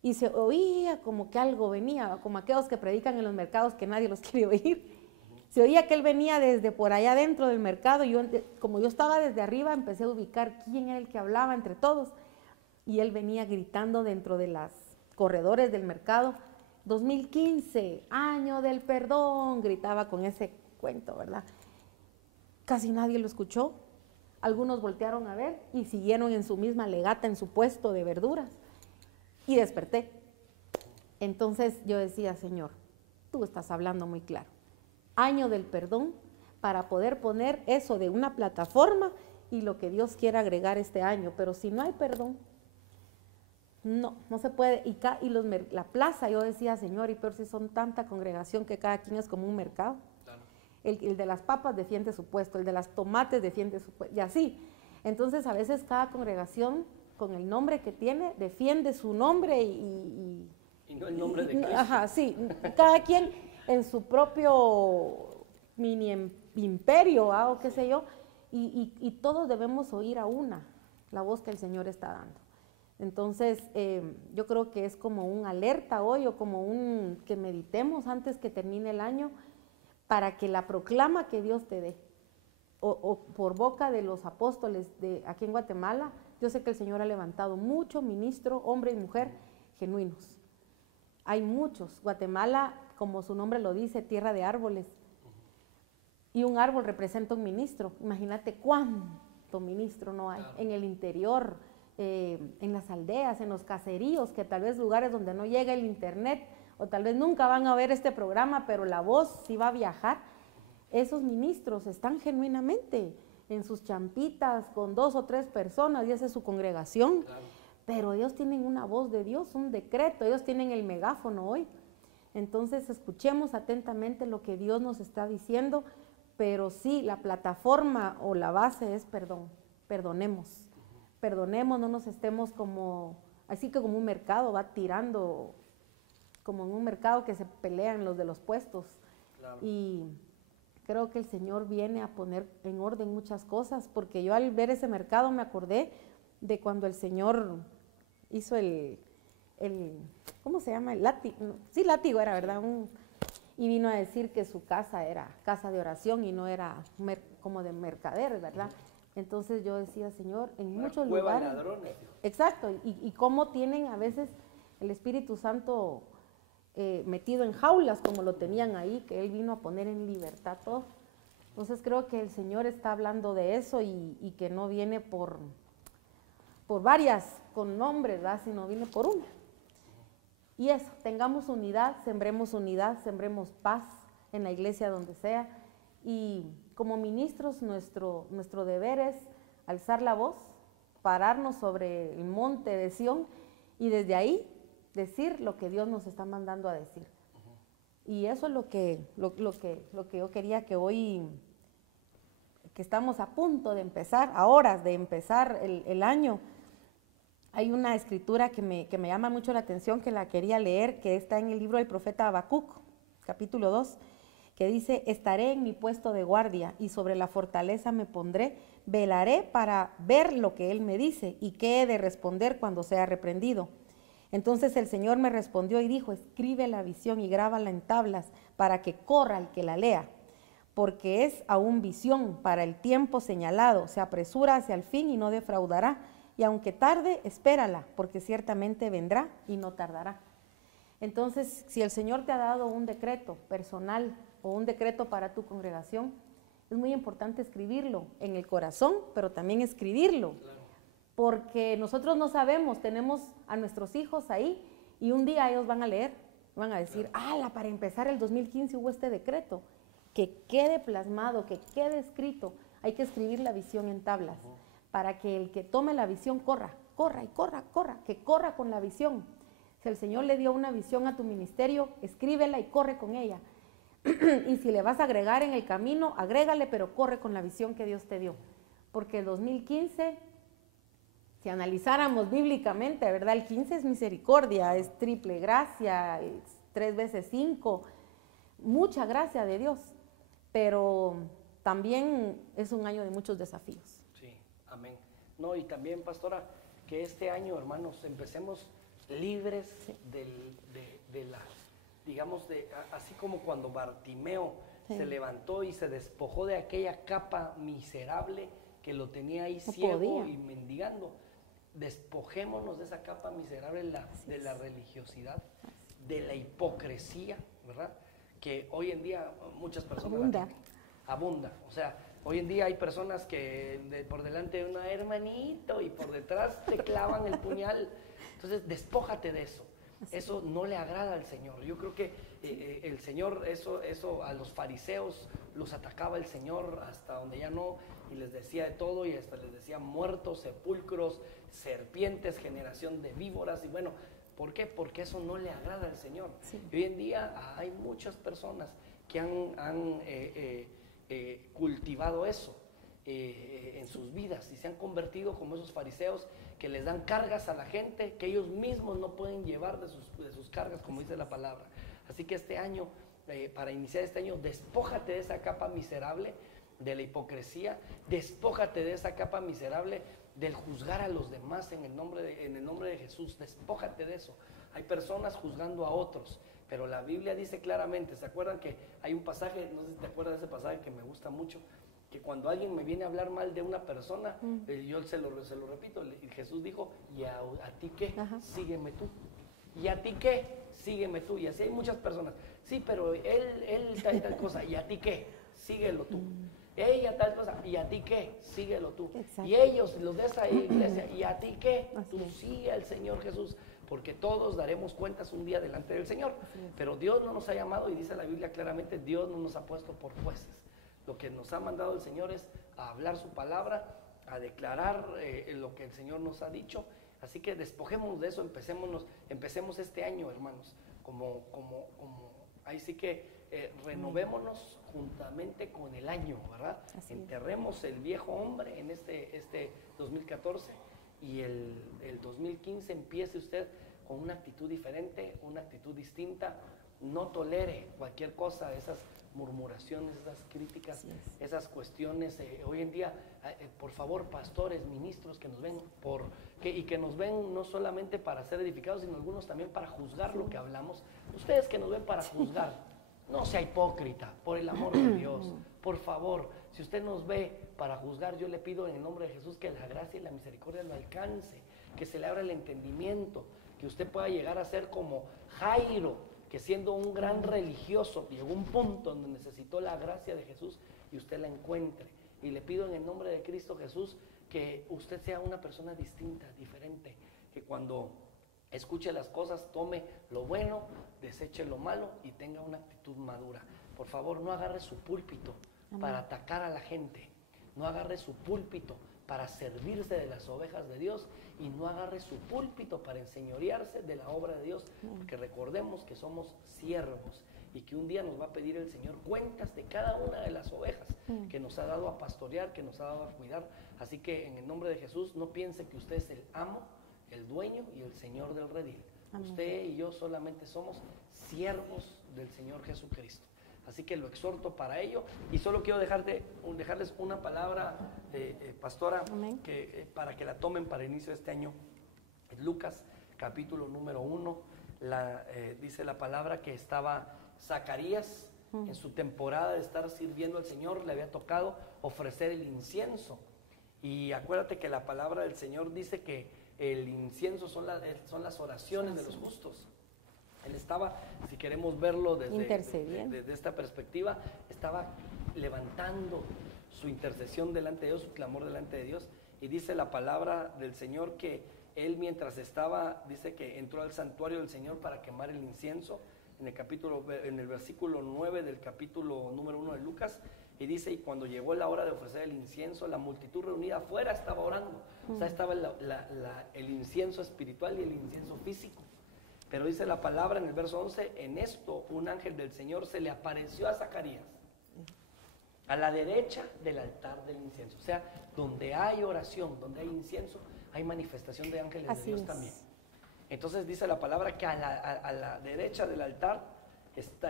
y se oía como que algo venía, como aquellos que predican en los mercados que nadie los quiere oír. Se oía que él venía desde por allá dentro del mercado y como yo estaba desde arriba empecé a ubicar quién era el que hablaba entre todos y él venía gritando dentro de los corredores del mercado, 2015, año del perdón, gritaba con ese cuento, ¿verdad? Casi nadie lo escuchó, algunos voltearon a ver y siguieron en su misma legata, en su puesto de verduras y desperté. Entonces yo decía, Señor, tú estás hablando muy claro. Año del perdón para poder poner eso de una plataforma y lo que Dios quiera agregar este año. Pero si no hay perdón, no se puede. Y la plaza, yo decía, Señor, y peor si son tanta congregación que cada quien es como un mercado. Claro. El de las papas defiende su puesto, el de las tomates defiende su puesto, y así. Entonces a veces cada congregación con el nombre que tiene defiende su nombre y no el nombre de Cristo. Ajá, sí, cada quien en su propio mini imperio, o qué sé yo, y todos debemos oír a una la voz que el Señor está dando. Entonces, yo creo que es como un alerta hoy, o como que meditemos antes que termine el año, para que la proclama que Dios te dé, o por boca de los apóstoles de aquí en Guatemala. Yo sé que el Señor ha levantado mucho ministro, hombre y mujer, genuinos. Hay muchos. Guatemala, como su nombre lo dice, tierra de árboles. Y un árbol representa un ministro. Imagínate cuánto ministro no hay en el interior, en las aldeas, en los caseríos, que tal vez lugares donde no llega el internet, o tal vez nunca van a ver este programa, pero la voz sí va a viajar. Esos ministros están genuinamente en sus champitas con 2 o 3 personas, y esa es su congregación. Claro. Pero ellos tienen una voz de Dios, un decreto, ellos tienen el megáfono hoy. Entonces escuchemos atentamente lo que Dios nos está diciendo, pero sí, la plataforma o la base es perdón. Perdonemos, perdonemos, no nos estemos así que como un mercado va tirando, como en un mercado que se pelean los de los puestos. Claro. Y creo que el Señor viene a poner en orden muchas cosas, porque yo al ver ese mercado me acordé de cuando el Señor hizo ¿cómo se llama? El látigo. Sí, látigo era, ¿verdad? Y vino a decir que su casa era casa de oración y no era como de mercader, ¿verdad? Entonces yo decía, Señor, en muchos lugares. Ladrones. Exacto, y cómo tienen a veces el Espíritu Santo metido en jaulas, como lo tenían ahí, que Él vino a poner en libertad todo. Entonces creo que el Señor está hablando de eso, y que no viene por varias con nombres, ¿verdad? Sino viene por una. Y eso, tengamos unidad, sembremos paz en la iglesia donde sea, y como ministros nuestro deber es alzar la voz, pararnos sobre el monte de Sión y desde ahí decir lo que Dios nos está mandando a decir. Y eso es lo que yo quería que hoy, que estamos a punto de empezar, a horas de empezar el año. Hay una escritura que me llama mucho la atención, que la quería leer, que está en el libro del profeta Habacuc, capítulo 2, que dice: estaré en mi puesto de guardia y sobre la fortaleza me pondré, velaré para ver lo que él me dice y qué he de responder cuando sea reprendido. Entonces el Señor me respondió y dijo: escribe la visión y grábala en tablas para que corra el que la lea, porque es aún visión para el tiempo señalado, se apresura hacia el fin y no defraudará. Y aunque tarde, espérala, porque ciertamente vendrá y no tardará. Entonces, si el Señor te ha dado un decreto personal o un decreto para tu congregación, es muy importante escribirlo en el corazón, pero también escribirlo. Claro. Porque nosotros no sabemos, tenemos a nuestros hijos ahí y un día ellos van a leer, van a decir: para empezar el 2015 hubo este decreto. Que quede plasmado, que quede escrito. Hay que escribir la visión en tablas. Para que el que tome la visión corra, que corra con la visión. Si el Señor le dio una visión a tu ministerio, escríbela y corre con ella. Y si le vas a agregar en el camino, agrégale, pero corre con la visión que Dios te dio. Porque el 2015, si analizáramos bíblicamente, ¿verdad? El 15 es misericordia, es triple gracia, es 3 veces 5, mucha gracia de Dios. Pero también es un año de muchos desafíos. Amén. No, y también, pastora, que este año, hermanos, empecemos libres de la, digamos, así como cuando Bartimeo se levantó y se despojó de aquella capa miserable que lo tenía ahí ciego y mendigando. Despojémonos de esa capa miserable de la religiosidad, de la hipocresía, ¿verdad? Que hoy en día muchas personas abunda. O sea, hoy en día hay personas que por delante de una hermanito y por detrás te clavan el puñal. Entonces, despójate de eso. Eso no le agrada al Señor. Yo creo que el Señor, eso a los fariseos los atacaba el Señor hasta donde ya no, y les decía de todo, y hasta les decía muertos, sepulcros, serpientes, generación de víboras. Y bueno, ¿por qué? Porque eso no le agrada al Señor. Sí. Y hoy en día hay muchas personas que han cultivado eso en sus vidas y se han convertido como esos fariseos que les dan cargas a la gente que ellos mismos no pueden llevar de sus cargas, como dice la palabra. Así que este año, para iniciar este año, despójate de esa capa miserable de la hipocresía, despójate de esa capa miserable del juzgar a los demás en el nombre de Jesús. Despójate de eso. Hay personas juzgando a otros, pero la Biblia dice claramente, ¿se acuerdan que hay un pasaje, no sé si te acuerdas de ese pasaje que me gusta mucho, que cuando alguien me viene a hablar mal de una persona, yo se lo repito, y Jesús dijo, ¿y a ti qué? Ajá. Sígueme tú. ¿Y a ti qué? Sígueme tú. Y así hay muchas personas. Sí, pero él tal cosa. ¿Y a ti qué? Síguelo tú. Ella tal cosa. ¿Y a ti qué? Síguelo tú. Exacto. Y ellos, los de esa iglesia, ¿y a ti qué? Así tú sigue al Señor Jesús. Porque todos daremos cuentas un día delante del Señor. Pero Dios no nos ha llamado, y dice la Biblia claramente, Dios no nos ha puesto por jueces. Lo que nos ha mandado el Señor es a hablar su palabra, a declarar lo que el Señor nos ha dicho. Así que despojémonos de eso, empecemos este año, hermanos, ahí sí que renovémonos juntamente con el año, ¿verdad? Así enterremos el viejo hombre en este 2014 y el 2015 empiece usted con una actitud diferente, una actitud distinta. No tolere cualquier cosa, esas murmuraciones, esas críticas, esas cuestiones. Hoy en día, por favor, pastores, ministros que nos ven, y que nos ven no solamente para ser edificados, sino algunos también para juzgar lo que hablamos. Ustedes que nos ven para juzgar, no sea hipócrita, por el amor de Dios. Por favor, si usted nos ve para juzgar, yo le pido en el nombre de Jesús que la gracia y la misericordia lo alcance, que se le abra el entendimiento, que usted pueda llegar a ser como Jairo, que siendo un gran religioso llegó a un punto donde necesitó la gracia de Jesús y usted la encuentre. Y le pido en el nombre de Cristo Jesús que usted sea una persona distinta, diferente, que cuando escuche las cosas tome lo bueno, deseche lo malo y tenga una actitud madura. Por favor, no agarre su púlpito para atacar a la gente, no agarre su púlpito para servirse de las ovejas de Dios y no agarre su púlpito para enseñorearse de la obra de Dios, porque recordemos que somos siervos y que un día nos va a pedir el Señor cuentas de cada una de las ovejas que nos ha dado a pastorear, que nos ha dado a cuidar. Así que en el nombre de Jesús no piense que usted es el amo, el dueño y el Señor del redil. Amén. Usted y yo solamente somos siervos del Señor Jesucristo. Así que lo exhorto para ello y solo quiero dejarles una palabra, pastora, para que la tomen para el inicio de este año. Lucas, capítulo número 1, dice la palabra que estaba Zacarías en su temporada de estar sirviendo al Señor, le había tocado ofrecer el incienso. Y acuérdate que la palabra del Señor dice que el incienso son las oraciones de los justos. Él estaba, si queremos verlo desde esta perspectiva, estaba levantando su intercesión delante de Dios, su clamor delante de Dios. Y dice la palabra del Señor que él mientras estaba, dice que entró al santuario del Señor para quemar el incienso, en el versículo 9 del capítulo número 1 de Lucas, y dice, y cuando llegó la hora de ofrecer el incienso, la multitud reunida afuera estaba orando. O sea, estaba el incienso espiritual y el incienso físico. Pero dice la palabra en el verso 11, en esto un ángel del Señor se le apareció a Zacarías, a la derecha del altar del incienso. O sea, donde hay oración, donde hay incienso, hay manifestación de ángeles de Dios también. Entonces dice la palabra que a la derecha del altar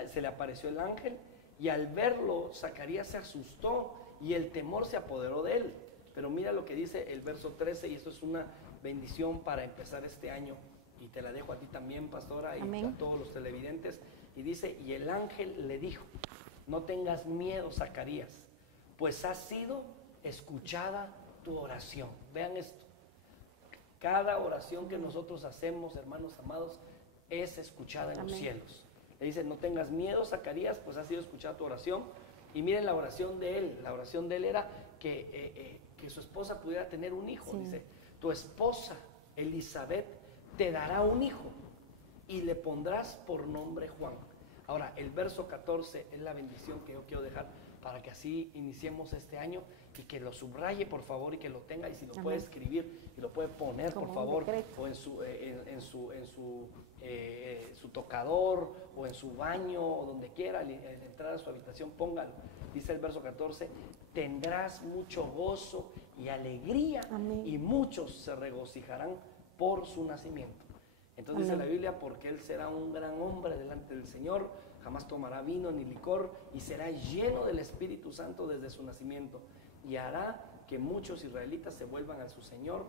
se le apareció el ángel, y al verlo Zacarías se asustó y el temor se apoderó de él. Pero mira lo que dice el verso 13, y esto es una bendición para empezar este año. Y te la dejo a ti también, pastora, Amén. Y a todos los televidentes. Y dice, y el ángel le dijo, no tengas miedo, Zacarías, pues ha sido escuchada tu oración. Vean esto. Cada oración que nosotros hacemos, hermanos amados, es escuchada en Amén. Los cielos. Le dice, no tengas miedo, Zacarías, pues ha sido escuchada tu oración. Y miren la oración de él. La oración de él era que su esposa pudiera tener un hijo. Sí. Dice, tu esposa, Elizabeth, te dará un hijo y le pondrás por nombre Juan. Ahora, el verso 14 es la bendición que yo quiero dejar para que así iniciemos este año y que lo subraye, por favor, y que lo tenga, y si lo puede escribir y lo puede poner, por favor, o en su tocador, o en su baño, o donde quiera, al entrar a su habitación, póngalo. Dice el verso 14, tendrás mucho gozo y alegría, y muchos se regocijarán por su nacimiento. Entonces dice la Biblia, porque él será un gran hombre delante del Señor, jamás tomará vino ni licor, y será lleno del Espíritu Santo desde su nacimiento, y hará que muchos israelitas se vuelvan al Señor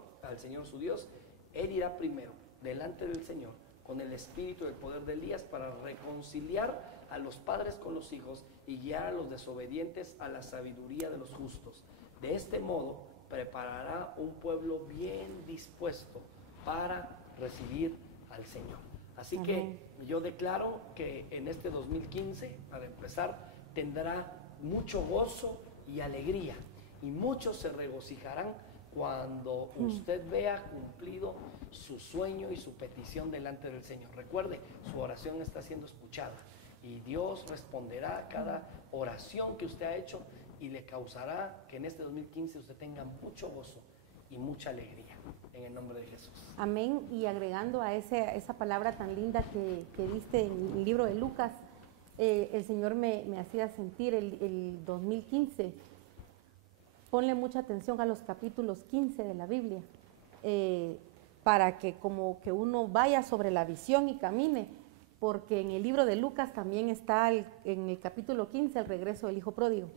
su Dios. Él irá primero delante del Señor con el espíritu y el poder de Elías para reconciliar a los padres con los hijos y guiar a los desobedientes a la sabiduría de los justos. De este modo preparará un pueblo bien dispuesto para recibir al Señor. Así que yo declaro que en este 2015, para empezar, tendrá mucho gozo y alegría, y muchos se regocijarán cuando usted vea cumplido su sueño y su petición delante del Señor. Recuerde, su oración está siendo escuchada y Dios responderá a cada oración que usted ha hecho y le causará que en este 2015 usted tenga mucho gozo y mucha alegría, en el nombre de Jesús. Amén. Y agregando a esa palabra tan linda que diste en el libro de Lucas, el Señor me hacía sentir el 2015. Ponle mucha atención a los capítulos 15 de la Biblia, para que como que uno vaya sobre la visión y camine, porque en el libro de Lucas también está en el capítulo 15 el regreso del hijo pródigo.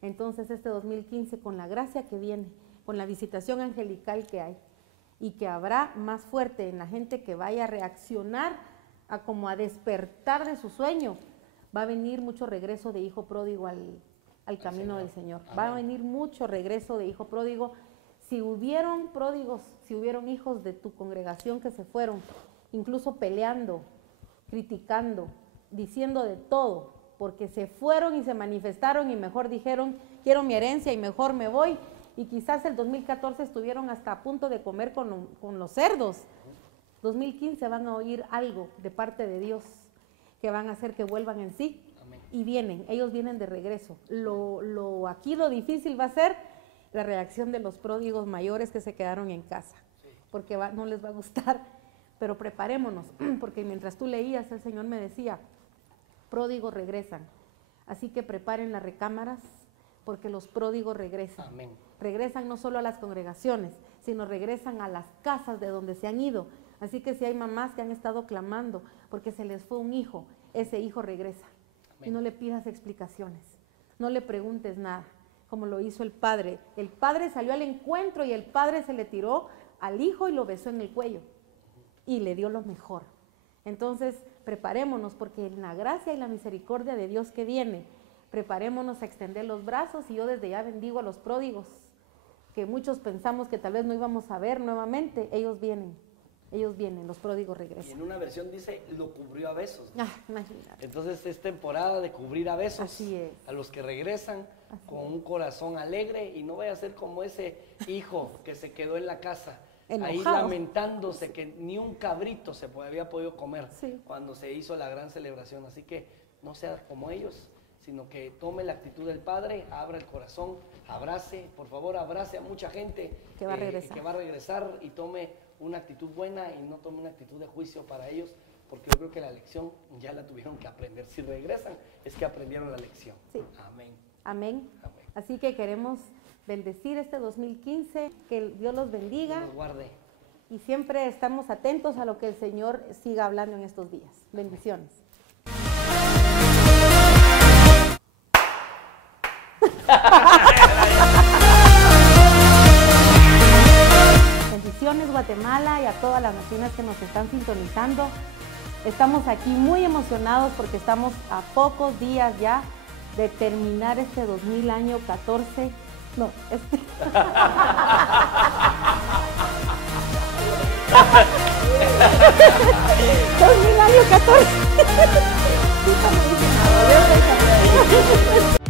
Entonces este 2015, con la gracia que viene, con la visitación angelical que hay, y que habrá más fuerte en la gente que vaya a reaccionar como a despertar de su sueño, va a venir mucho regreso de hijo pródigo al camino del Señor. Amén. Va a venir mucho regreso de hijo pródigo. Si hubieron pródigos, si hubieron hijos de tu congregación que se fueron, incluso peleando, criticando, diciendo de todo, porque se fueron y se manifestaron y mejor dijeron, quiero mi herencia y mejor me voy, y quizás el 2014 estuvieron hasta a punto de comer con los cerdos. 2015 van a oír algo de parte de Dios que van a hacer que vuelvan en sí. Amén. Y ellos vienen de regreso. Aquí lo difícil va a ser la reacción de los pródigos mayores que se quedaron en casa, porque no les va a gustar, pero preparémonos, porque mientras tú leías, el Señor me decía, pródigos regresan, así que preparen las recámaras, porque los pródigos regresan. Amén. Regresan no solo a las congregaciones, sino regresan a las casas de donde se han ido. Así que si hay mamás que han estado clamando porque se les fue un hijo, ese hijo regresa. Amén. Y no le pidas explicaciones, no le preguntes nada, como lo hizo el padre. El padre salió al encuentro y el padre se le tiró al hijo y lo besó en el cuello y le dio lo mejor. Entonces preparémonos, porque en la gracia y la misericordia de Dios que viene, preparémonos a extender los brazos, y yo desde ya bendigo a los pródigos, que muchos pensamos que tal vez no íbamos a ver nuevamente. Ellos vienen, los pródigos regresan. Y en una versión dice, lo cubrió a besos. Imagínate. Entonces es temporada de cubrir a besos. Así es. A los que regresan con un corazón alegre, y no vaya a ser como ese hijo que se quedó en la casa, enojado, ahí lamentándose que ni un cabrito había podido comer cuando se hizo la gran celebración. Así que no sea como ellos, sino que tome la actitud del Padre, abra el corazón, abrace, por favor, abrace a mucha gente que va a regresar, y tome una actitud buena y no tome una actitud de juicio para ellos, porque yo creo que la lección ya la tuvieron que aprender. Si regresan, es que aprendieron la lección. Sí. Amén. Amén. Amén. Así que queremos bendecir este 2015, que Dios los bendiga. Dios los guarde. Y siempre estamos atentos a lo que el Señor siga hablando en estos días. Bendiciones. Bendiciones, Guatemala, y a todas las naciones que nos están sintonizando. Estamos aquí muy emocionados porque estamos a pocos días ya de terminar este 2014. No, 2014.